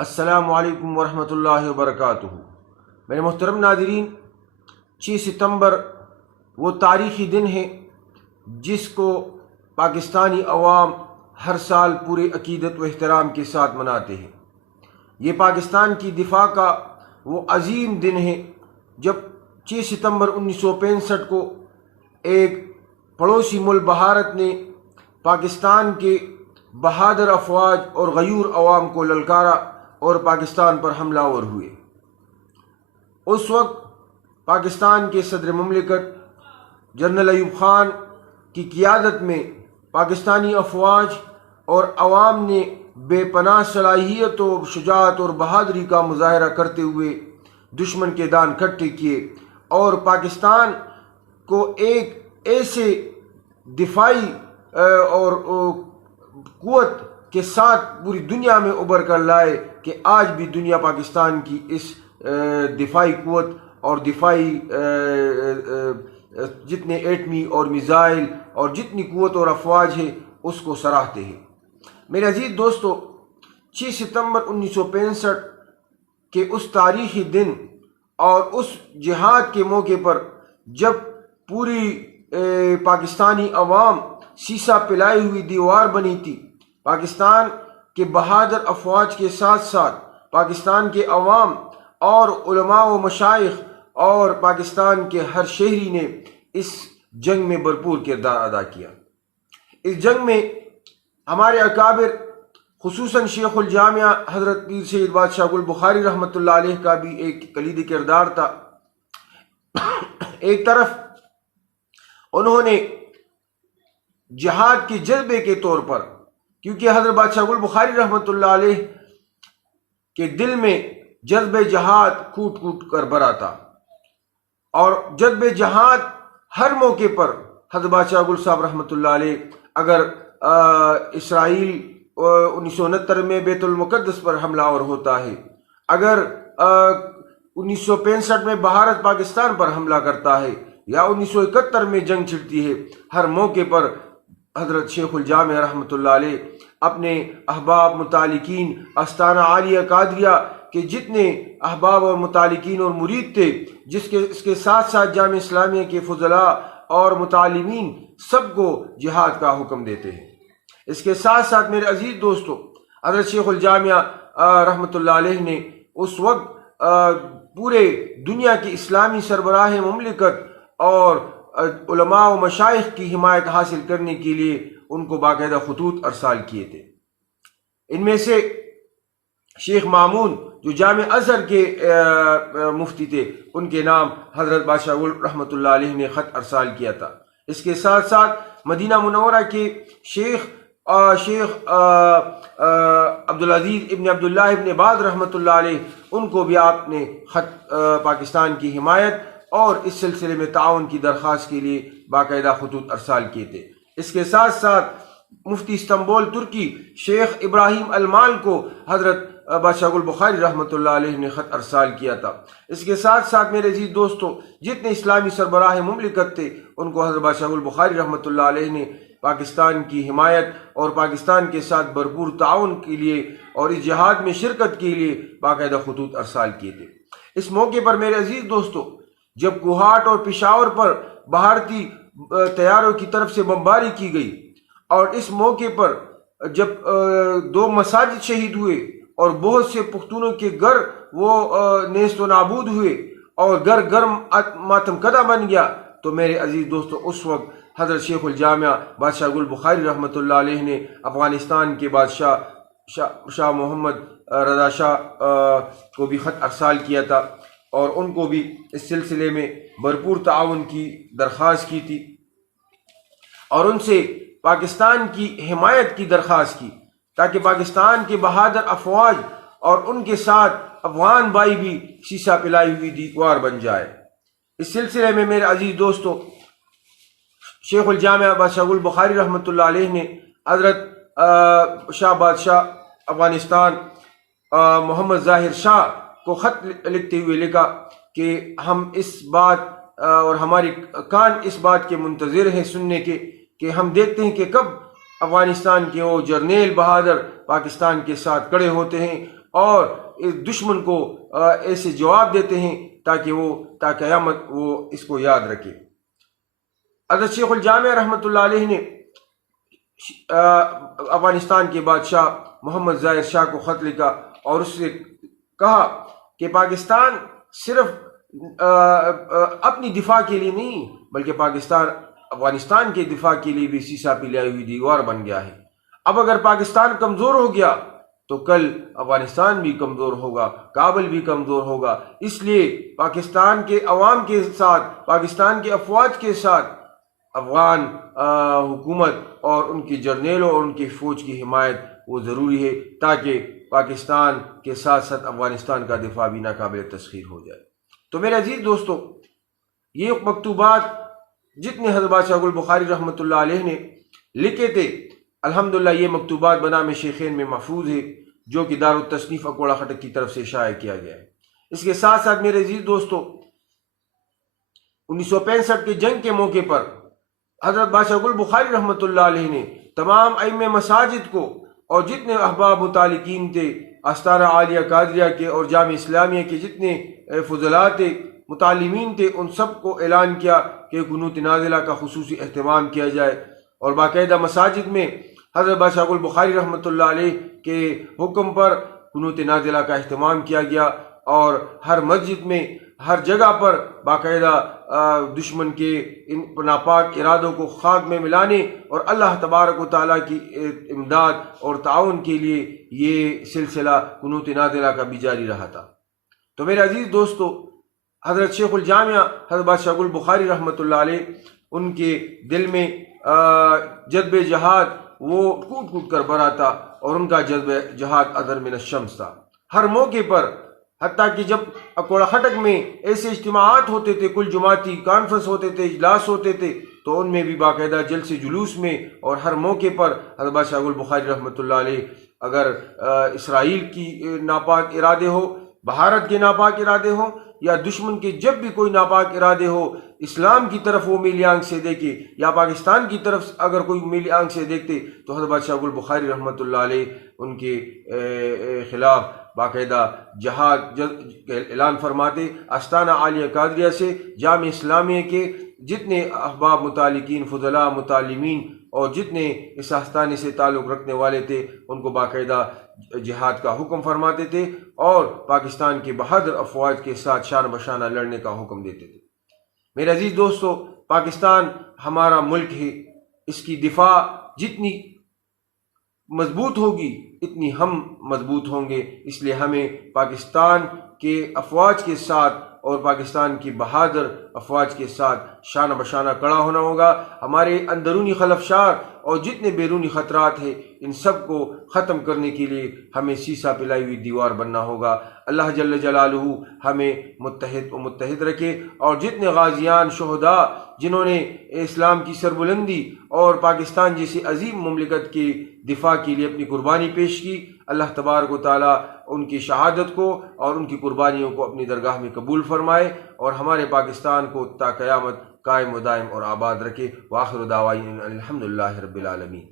السلام علیکم ورحمۃ اللہ وبرکاتہ۔ میرے محترم ناظرین، 6 ستمبر وہ تاریخی دن ہے جس کو پاکستانی عوام ہر سال پورے عقیدت و احترام کے ساتھ مناتے ہیں۔ یہ پاکستان کی دفاع کا وہ عظیم دن ہے جب 6 ستمبر 1965 کو ایک پڑوسی ملک بھارت نے پاکستان کے بہادر افواج اور غیور عوام کو للکارا اور پاکستان پر حملہ آور ہوئے۔ اس وقت پاکستان کے صدر مملکت جنرل ایوب خان کی قیادت میں پاکستانی افواج اور عوام نے بے پناہ صلاحیت و شجاعت اور بہادری کا مظاہرہ کرتے ہوئے دشمن کے دان کھٹے کیے اور پاکستان کو ایک ایسے دفاعی اور قوت کے ساتھ پوری دنیا میں ابھر کر لائے کہ آج بھی دنیا پاکستان کی اس دفاعی قوت اور دفاعی جتنے ایٹمی اور میزائل اور جتنی قوت اور افواج ہے اس کو سراہتے ہیں۔ میرے عزیز دوستو، 6 ستمبر 1965 کے اس تاریخی دن اور اس جہاد کے موقع پر جب پوری پاکستانی عوام سیسا پلائی ہوئی دیوار بنی تھی، پاکستان کے بہادر افواج کے ساتھ ساتھ پاکستان کے عوام اور علماء و مشائخ اور پاکستان کے ہر شہری نے اس جنگ میں بھرپور کردار ادا کیا۔ اس جنگ میں ہمارے اکابر خصوصاً شیخ الجامعہ حضرت پیر سید بادشاہ گل بخاری رحمۃ اللہ علیہ کا بھی ایک کلیدی کردار تھا۔ ایک طرف انہوں نے جہاد کے جذبے کے طور پر، کیونکہ حضرت بادشاہ گل بخاری رحمۃ اللہ علیہ کے دل میں جذب جہاد کوٹ کوٹ کر بھرا تھا، اور جذب جہاد ہر موقع پر حضرت بادشاہ گل صاحب رحمۃ اللہ علیہ اگر اسرائیل 1969 میں بیت المقدس پر حملہ آور ہوتا ہے، اگر 1965 میں بھارت پاکستان پر حملہ کرتا ہے، یا 1971 میں جنگ چھڑتی ہے، ہر موقع پر حضرت شیخ الجامعہ رحمۃ اللہ علیہ اپنے احباب متعلقین استانہ عالیہ قادریہ کے جتنے احباب اور متعلقین اور مرید تھے، اس کے ساتھ ساتھ جامعہ اسلامیہ کے فضلاء اور متعلمین سب کو جہاد کا حکم دیتے ہیں۔ اس کے ساتھ ساتھ میرے عزیز دوستو، حضرت شیخ الجامعہ رحمۃ اللہ علیہ نے اس وقت پورے دنیا کی اسلامی سربراہ مملکت اور علماء و مشائخ کی حمایت حاصل کرنے کے لیے ان کو باقاعدہ خطوط ارسال کیے تھے۔ ان میں سے شیخ مامون جو جامع ازہر کے مفتی تھے، ان کے نام حضرت بادشاہ گل رحمۃ اللہ علیہ نے خط ارسال کیا تھا۔ اس کے ساتھ ساتھ مدینہ منورہ کے شیخ عبدالعزیز ابن عبداللہ ابن باز رحمۃ اللہ علیہ، ان کو بھی آپ نے خط پاکستان کی حمایت اور اس سلسلے میں تعاون کی درخواست کے لیے باقاعدہ خطوط ارسال کیے تھے۔ اس کے ساتھ ساتھ مفتی استنبول ترکی شیخ ابراہیم المال کو حضرت بادشاہ گل بخاری رحمۃ اللہ علیہ نے خط ارسال کیا تھا۔ اس کے ساتھ ساتھ میرے عزیز دوستو، جتنے اسلامی سربراہ مملکت تھے ان کو حضرت بادشاہ گل بخاری رحمۃ اللہ علیہ نے پاکستان کی حمایت اور پاکستان کے ساتھ بھرپور تعاون کے لیے اور اس جہاد میں شرکت کے لیے باقاعدہ خطوط ارسال کیے تھے۔ اس موقع پر میرے عزیز دوستو، جب کوہاٹ اور پشاور پر بھارتی طیاروں کی طرف سے بمباری کی گئی، اور اس موقع پر جب 2 مساجد شہید ہوئے اور بہت سے پختونوں کے گھر وہ نیست و نابود ہوئے اور گھر گرم ماتم کدہ بن گیا، تو میرے عزیز دوستو اس وقت حضرت شیخ الجامعہ بادشاہ گل بخاری رحمۃ اللہ علیہ نے افغانستان کے بادشاہ شاہ محمد رضا شاہ کو بھی خط ارسال کیا تھا، اور ان کو بھی اس سلسلے میں بھرپور تعاون کی درخواست کی تھی، اور ان سے پاکستان کی حمایت کی درخواست کی تاکہ پاکستان کے بہادر افواج اور ان کے ساتھ افغان بھائی بھی سیسا پلائی ہوئی دیوار بن جائے۔ اس سلسلے میں میرے عزیز دوستو، شیخ الجامعہ بادشاہ گل بخاری رحمۃ اللہ علیہ نے حضرت شاہ بادشاہ افغانستان محمد ظاہر شاہ کو خط لکھتے ہوئے لکھا کہ ہم اس بات اور ہماری کان اس بات کے منتظر ہیں سننے کے کہ ہم دیکھتے ہیں کہ کب افغانستان کے وہ جرنیل بہادر پاکستان کے ساتھ کھڑے ہوتے ہیں اور اس دشمن کو ایسے جواب دیتے ہیں تاکہ وہ تا قیامت وہ اس کو یاد رکھے۔ حضرت شیخ الجامعہ رحمۃ اللہ علیہ نے افغانستان کے بادشاہ محمد ظاہر شاہ کو خط لکھا اور اس سے کہا کہ پاکستان صرف اپنی دفاع کے لیے نہیں بلکہ پاکستان افغانستان کے دفاع کے لیے بھی سیسا پلائی ہوئی دیوار بن گیا ہے۔ اب اگر پاکستان کمزور ہو گیا تو کل افغانستان بھی کمزور ہوگا، کابل بھی کمزور ہوگا۔ اس لیے پاکستان کے عوام کے ساتھ، پاکستان کے افواج کے ساتھ افغان حکومت اور ان کی جرنیلوں اور ان کی فوج کی حمایت وہ ضروری ہے تاکہ پاکستان کے ساتھ ساتھ افغانستان کا دفاع بھی ناقابل تسخیر ہو جائے۔ تو میرے عزیز دوستو، یہ مکتوبات جتنے حضرت بادشاہ گل بخاری رحمۃ اللہ علیہ نے لکھے تھے، الحمدللہ یہ مکتوبات بنام شیخین میں محفوظ ہے، جو کہ دارالتصنیف اکوڑا خٹک کی طرف سے شائع کیا گیا ہے۔ اس کے ساتھ ساتھ میرے عزیز دوستو، 1965 کے جنگ کے موقع پر حضرت بادشاہ گل بخاری رحمۃ اللہ علیہ نے تمام ائمہ مساجد کو اور جتنے احباب متعلقین تھے، آستانہ عالیہ قادریہ کے اور جامع اسلامیہ کے جتنے فضلاء تھے، متعلمین تھے، ان سب کو اعلان کیا کہ قنوت نازلہ کا خصوصی اہتمام کیا جائے، اور باقاعدہ مساجد میں حضرت بادشاہ گل بخاری رحمۃ اللہ علیہ کے حکم پر قنوت نازلہ کا اہتمام کیا گیا، اور ہر مسجد میں ہر جگہ پر باقاعدہ دشمن کے ان ناپاک ارادوں کو خاک میں ملانے اور اللہ تبارک و تعالیٰ کی امداد اور تعاون کے لیے یہ سلسلہ قنوت نازلہ کا بھی جاری رہا تھا۔ تو میرے عزیز دوستو، حضرت شیخ الجامعہ حضرت بادشاہ گل بخاری رحمۃ اللہ علیہ، ان کے دل میں جذب جہاد وہ کود کود کر بھرا تھا، اور ان کا جذب جہاد اظہر من الشمس تھا۔ ہر موقع پر، حتیٰ کہ جب اکوڑا خٹک میں ایسے اجتماعات ہوتے تھے، کل جماعتی کانفرنس ہوتے تھے، اجلاس ہوتے تھے، تو ان میں بھی باقاعدہ جلسے جلوس میں اور ہر موقع پر حضرت بادشاہ گل بخاری رحمۃ اللہ علیہ اگر اسرائیل کی ناپاک ارادے ہو، بھارت کے ناپاک ارادے ہوں، یا دشمن کے جب بھی کوئی ناپاک ارادے ہو، اسلام کی طرف وہ میلی آنکھ سے دیکھے یا پاکستان کی طرف اگر کوئی میلی آنکھ سے دیکھتے، تو حضرت بادشاہ گل بخاری رحمۃ اللہ علیہ ان کے خلاف باقاعدہ جہاد اعلان فرماتے۔ آستانہ عالیہ قادریہ سے جامع اسلامیہ کے جتنے احباب متعلقین، فضلاء، متعلمین اور جتنے اس آستانے سے تعلق رکھنے والے تھے، ان کو باقاعدہ جہاد کا حکم فرماتے تھے، اور پاکستان کے بہادر افواج کے ساتھ شان بشانہ لڑنے کا حکم دیتے تھے۔ میرے عزیز دوستو، پاکستان ہمارا ملک ہے، اس کی دفاع جتنی مضبوط ہوگی اتنی ہم مضبوط ہوں گے، اس لیے ہمیں پاکستان کے افواج کے ساتھ اور پاکستان کی بہادر افواج کے ساتھ شانہ بشانہ کڑا ہونا ہوگا۔ ہمارے اندرونی خلفشار اور جتنے بیرونی خطرات ہیں، ان سب کو ختم کرنے کے لیے ہمیں سیسا پلائی ہوئی دیوار بننا ہوگا۔ اللہ جل جلالہ ہمیں متحد و متحد رکھے، اور جتنے غازیان شہداء جنہوں نے اسلام کی سربلندی اور پاکستان جیسی عظیم مملکت کے دفاع کے لیے اپنی قربانی پیش کی، اللہ تبارک و تعالیٰ ان کی شہادت کو اور ان کی قربانیوں کو اپنی درگاہ میں قبول فرمائے، اور ہمارے پاکستان کو تا قیامت قائم و دائم اور آباد رکھے۔ وآخر دعوانا الحمدللہ رب العالمین۔